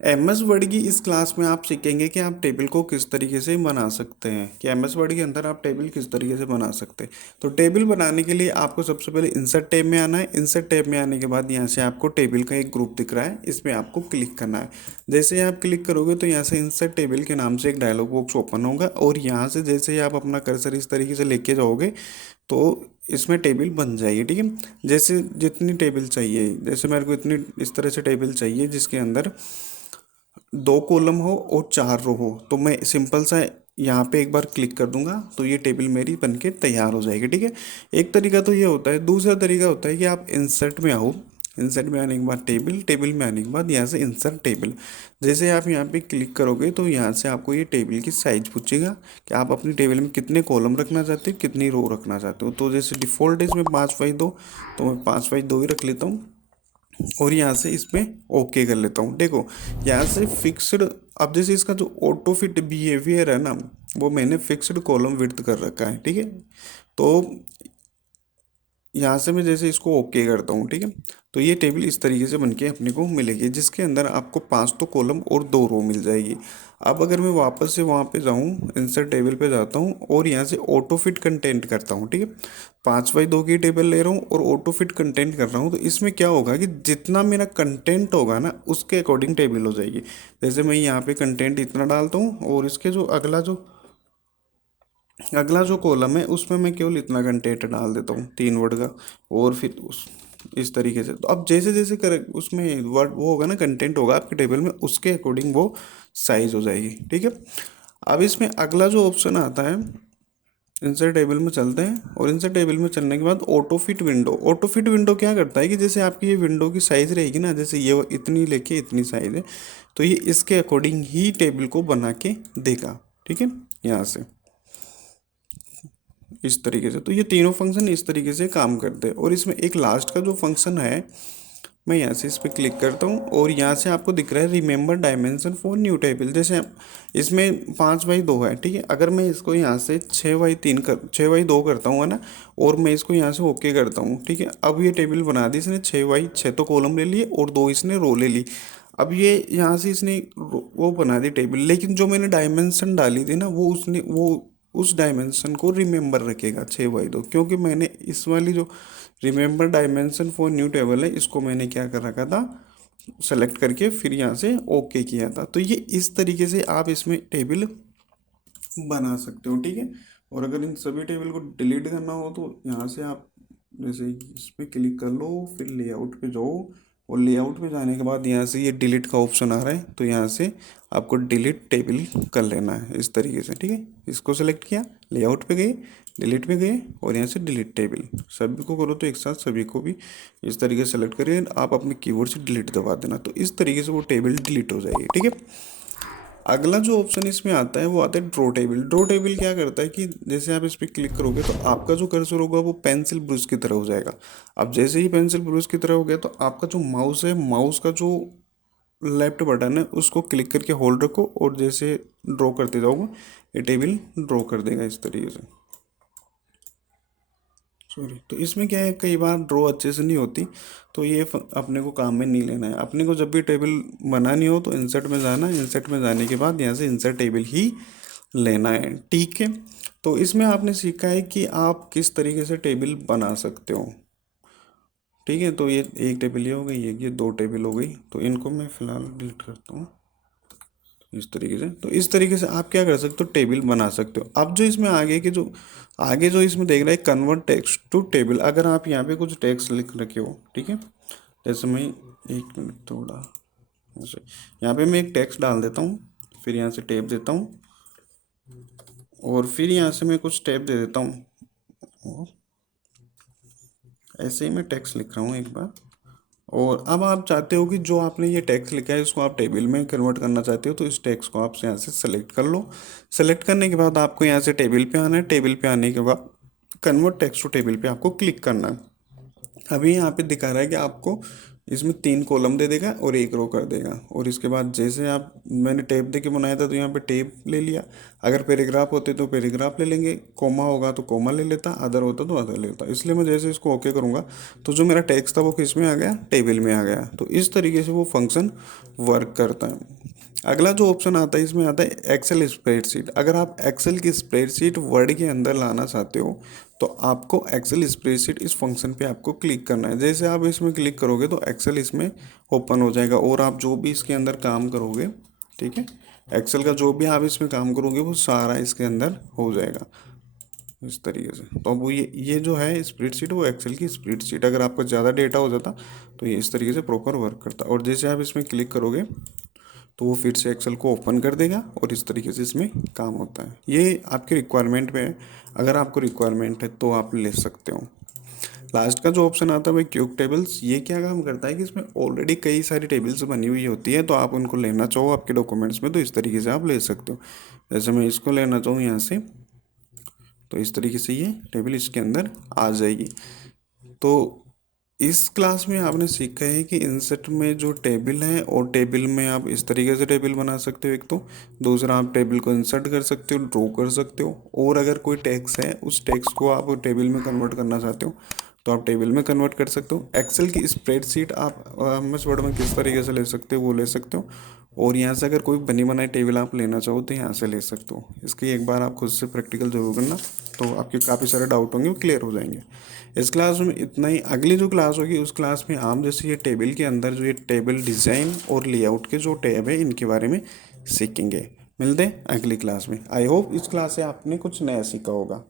MS word की इस class में आप सीखेंगे कि आप टेबल को किस तरीके से बना सकते हैं, कि एमएस वर्ड के अंदर आप टेबल किस तरीके से बना सकते हैं। तो टेबल बनाने के लिए आपको सबसे पहले इंसर्ट टैब में आना है। इंसर्ट टैब में आने के बाद यहाँ से आपको टेबल का एक ग्रुप दिख रहा है, इसमें आपको क्लिक करना है। जैसे ही आप क्लिक करोगे तो यहाँ से इंसर्ट टेबल के नाम से एक डायलॉग बॉक्स ओपन होगा, और यहाँ से जैसे ही आप अपना कर्सर इस तरीके से लेके जाओगे तो इसमें टेबल बन जाएगी। ठीक है, जैसे जितनी टेबल चाहिए, जैसे मेरे को इतनी इस तरह से टेबल चाहिए जिसके अंदर 2 कॉलम हो और 4 रो हो, तो मैं सिंपल सा यहाँ पे एक बार क्लिक कर दूंगा तो ये टेबल मेरी बनके तैयार हो जाएगी। ठीक है, एक तरीका तो ये होता है। दूसरा तरीका होता है कि आप इंसर्ट में आओ, इंसर्ट में आने के बाद टेबल, टेबल में आने के बाद यहाँ से इंसर्ट टेबल। जैसे आप यहाँ पे क्लिक करोगे तो यहाँ से आपको ये टेबल की साइज पूछेगा कि आप अपनी टेबल में कितने कॉलम रखना चाहते हो, कितनी रो रखना चाहते हो। तो जैसे डिफ़ॉल्ट है इसमें 5/2, तो मैं 5/2 ही रख लेता हूँ, और यहाँ से इसमें ओके कर लेता हूँ। देखो यहाँ से फिक्स्ड, अब जैसे इसका जो ऑटो फिट बिहेवियर है ना, वो मैंने फिक्स्ड कॉलम विड्थ कर रखा है। ठीक है, तो यहाँ से मैं जैसे इसको ओके करता हूँ, ठीक है, तो ये टेबल इस तरीके से बनके अपने को मिलेगी, जिसके अंदर आपको 5 तो कॉलम और 2 रो मिल जाएगी। अब अगर मैं वापस से वहाँ पे जाऊँ, इंसर्ट टेबल पे जाता हूँ और यहाँ से ऑटो फिट कंटेंट करता हूँ। ठीक है, 5/2 की टेबल ले रहा हूँ और ऑटो फिट कंटेंट कर रहा हूँ, तो इसमें क्या होगा कि जितना मेरा कंटेंट होगा ना उसके अकॉर्डिंग टेबल हो जाएगी। जैसे मैं यहाँ पे कंटेंट इतना डालता हूँ और इसके जो अगला जो कॉलम है उसमें मैं केवल इतना कंटेंट डाल देता हूँ 3 वर्ड का, और फिर उस इस तरीके से। तो अब जैसे जैसे कर उसमें वर्ड वो होगा ना, कंटेंट होगा आपके टेबल में, उसके अकॉर्डिंग वो साइज हो जाएगी। ठीक है, अब इसमें अगला जो ऑप्शन आता है, इंसर्ट टेबल में चलते हैं, और इंसर्ट टेबल में चलने के बाद auto fit window. Auto fit window क्या करता है कि जैसे आपकी ये विंडो की साइज़ रहेगी ना, जैसे ये इतनी लेके इतनी साइज़ है, तो ये इसके अकॉर्डिंग ही टेबल को बना के देगा। ठीक है, यहाँ से इस तरीके से। तो ये तीनों फंक्शन इस तरीके से काम करते हैं। और इसमें एक लास्ट का जो फंक्शन है, मैं यहाँ से इस पर क्लिक करता हूँ और यहाँ से आपको दिख रहा है remember dimension for new table. जैसे इसमें 5/2 है, ठीक है, अगर मैं इसको यहाँ से 6/2 करता हूँ, है ना, और मैं इसको यहाँ से ओके करता हूँ, ठीक है, अब ये टेबल बना दी इसने 6/6, तो कॉलम ले लिए और 2 इसने रो ले ली। अब ये यहाँ से इसने वो बना दी टेबल, लेकिन जो मैंने डायमेंशन डाली थी ना, वो उस डायमेंशन को रिमेंबर रखेगा 6/2, क्योंकि मैंने इस वाली जो remember dimension for new table है, इसको मैंने क्या कर रखा था, सेलेक्ट करके फिर यहाँ से ओके किया था। तो ये इस तरीके से आप इसमें टेबल बना सकते हो। ठीक है, और अगर इन सभी टेबल को डिलीट करना हो तो यहाँ से आप जैसे इस पर क्लिक कर लो, फिर लेआउट पे जाओ, और लेआउट पे जाने के बाद यहाँ से ये डिलीट का ऑप्शन आ रहा है, तो यहाँ से आपको डिलीट टेबल कर लेना है इस तरीके से। ठीक है, इसको सेलेक्ट किया, लेआउट पे गए, डिलीट पे गए, और यहाँ से डिलीट टेबल, सभी को करो तो एक साथ सभी को भी इस तरीके से सेलेक्ट करिए। आप अपने कीबोर्ड से डिलीट दबा देना, तो इस तरीके से वो टेबल डिलीट हो जाएगी। ठीक है, अगला जो ऑप्शन इसमें आता है वो आता है ड्रॉ टेबल। ड्रॉ टेबल क्या करता है कि जैसे आप इस पर क्लिक करोगे तो आपका जो कर्सर होगा वो पेंसिल ब्रश की तरह हो जाएगा। अब जैसे ही पेंसिल ब्रश की तरह हो गया तो आपका जो माउस है, माउस का जो लेफ्ट बटन है उसको क्लिक करके होल्ड रखो, और जैसे ड्रॉ करते जाओगे ये टेबल ड्रॉ कर देगा इस तरीके से। सॉरी, तो इसमें क्या है, कई बार ड्रॉ अच्छे से नहीं होती, तो ये अपने को काम में नहीं लेना है। अपने को जब भी टेबल बनानी हो तो इंसर्ट में जाना है, इंसर्ट में जाने के बाद यहाँ से इंसर्ट टेबल ही लेना है। ठीक है, तो इसमें आपने सीखा है कि आप किस तरीके से टेबल बना सकते हो। ठीक है, तो ये एक टेबल ये हो गई, ये 2 टेबल हो गई, तो इनको मैं फ़िलहाल डिलीट करता हूँ इस तरीके से। तो इस तरीके से आप क्या कर सकते हो, टेबल बना सकते हो। अब जो इसमें आगे जो इसमें देख रहा है कन्वर्ट टेक्स्ट टू टेबल, अगर आप यहाँ पे कुछ टेक्स्ट लिख रखे हो, ठीक है, जैसे मैं 1 मिनट थोड़ा ऐसे यहाँ पे मैं एक टेक्स्ट डाल देता हूँ, फिर यहाँ से टैब देता हूँ, और फिर यहाँ से मैं कुछ टैब दे देता हूँ, और ऐसे ही मैं टेक्स्ट लिख रहा हूँ एक बार। और अब आप चाहते हो कि जो आपने ये टेक्स्ट लिखा है इसको आप टेबल में कन्वर्ट करना चाहते हो, तो इस टेक्स्ट को आप यहाँ से सेलेक्ट कर लो। सेलेक्ट करने के बाद आपको यहाँ से टेबल पे आना है, टेबल पे आने के बाद कन्वर्ट टेक्स्ट टू टेबल पे आपको क्लिक करना है। अभी यहाँ पे दिखा रहा है कि आपको इसमें 3 कॉलम दे देगा और 1 रो कर देगा। और इसके बाद जैसे आप मैंने टैब दे के बनाया था तो यहाँ पे टैब ले लिया। अगर पैराग्राफ होते तो पैराग्राफ ले लेंगे, कोमा होगा तो कोमा ले लेता, अदर होता तो अदर लेता। इसलिए मैं जैसे इसको ओके करूँगा तो जो मेरा टेक्स्ट था वो किस में आ गया, टेबल में आ गया। तो इस तरीके से वो फंक्शन वर्क करता है। अगला जो ऑप्शन आता है इसमें आता है एक्सेल स्प्रेडशीट। अगर आप एक्सेल की स्प्रेडशीट वर्ड के अंदर लाना चाहते हो तो आपको एक्सेल स्प्रेडशीट इस फंक्शन पे आपको क्लिक करना है। जैसे आप इसमें क्लिक करोगे तो एक्सेल इसमें ओपन हो जाएगा और आप जो भी इसके अंदर काम करोगे, ठीक है, एक्सेल का जो भी आप इसमें काम करोगे वो सारा इसके अंदर हो जाएगा इस तरीके से। तो अब वो ये जो है स्प्रेडशीट वो एक्सेल की स्प्रेडशीट, अगर आपका ज़्यादा डेटा हो जाता तो ये इस तरीके से प्रॉपर वर्क करता। और जैसे आप इसमें क्लिक करोगे तो वो फिर से एक्सेल को ओपन कर देगा और इस तरीके से इसमें काम होता है। ये आपकी रिक्वायरमेंट पे है, अगर आपको रिक्वायरमेंट है तो आप ले सकते हो। लास्ट का जो ऑप्शन आता है भाई क्यूब टेबल्स, ये क्या काम करता है कि इसमें ऑलरेडी कई सारी टेबल्स बनी हुई होती है, तो आप उनको लेना चाहो आपके डॉक्यूमेंट्स में तो इस तरीके से आप ले सकते हो। जैसे मैं इसको लेना चाहूँ यहाँ से तो इस तरीके से ये टेबल इसके अंदर आ जाएगी। तो इस क्लास में आपने सीखा है कि इंसर्ट में जो टेबल है और टेबल में आप इस तरीके से टेबल बना सकते हो एक तो, दूसरा आप टेबल को इंसर्ट कर सकते हो, ड्रॉ कर सकते हो, और अगर कोई टेक्स्ट है उस टेक्स्ट को आप टेबल में कन्वर्ट करना चाहते हो तो आप टेबल में कन्वर्ट कर सकते हो। एक्सेल की स्प्रेडशीट आप एमएस वर्ड में किस तरीके से ले सकते हो वो ले सकते हो। और यहाँ से अगर कोई बनी बनाई टेबल आप लेना चाहो तो यहाँ से ले सकते हो। इसकी एक बार आप खुद से प्रैक्टिकल जरूर करना, तो आपके काफ़ी सारे डाउट होंगे वो क्लियर हो जाएंगे। इस क्लास में इतना ही। अगली जो क्लास होगी उस क्लास में हम जैसे ये टेबल के अंदर जो ये टेबल डिज़ाइन और लेआउट के जो टैब है इनके बारे में सीखेंगे। मिलते हैं अगली क्लास में। आई होप इस क्लास से आपने कुछ नया सीखा होगा।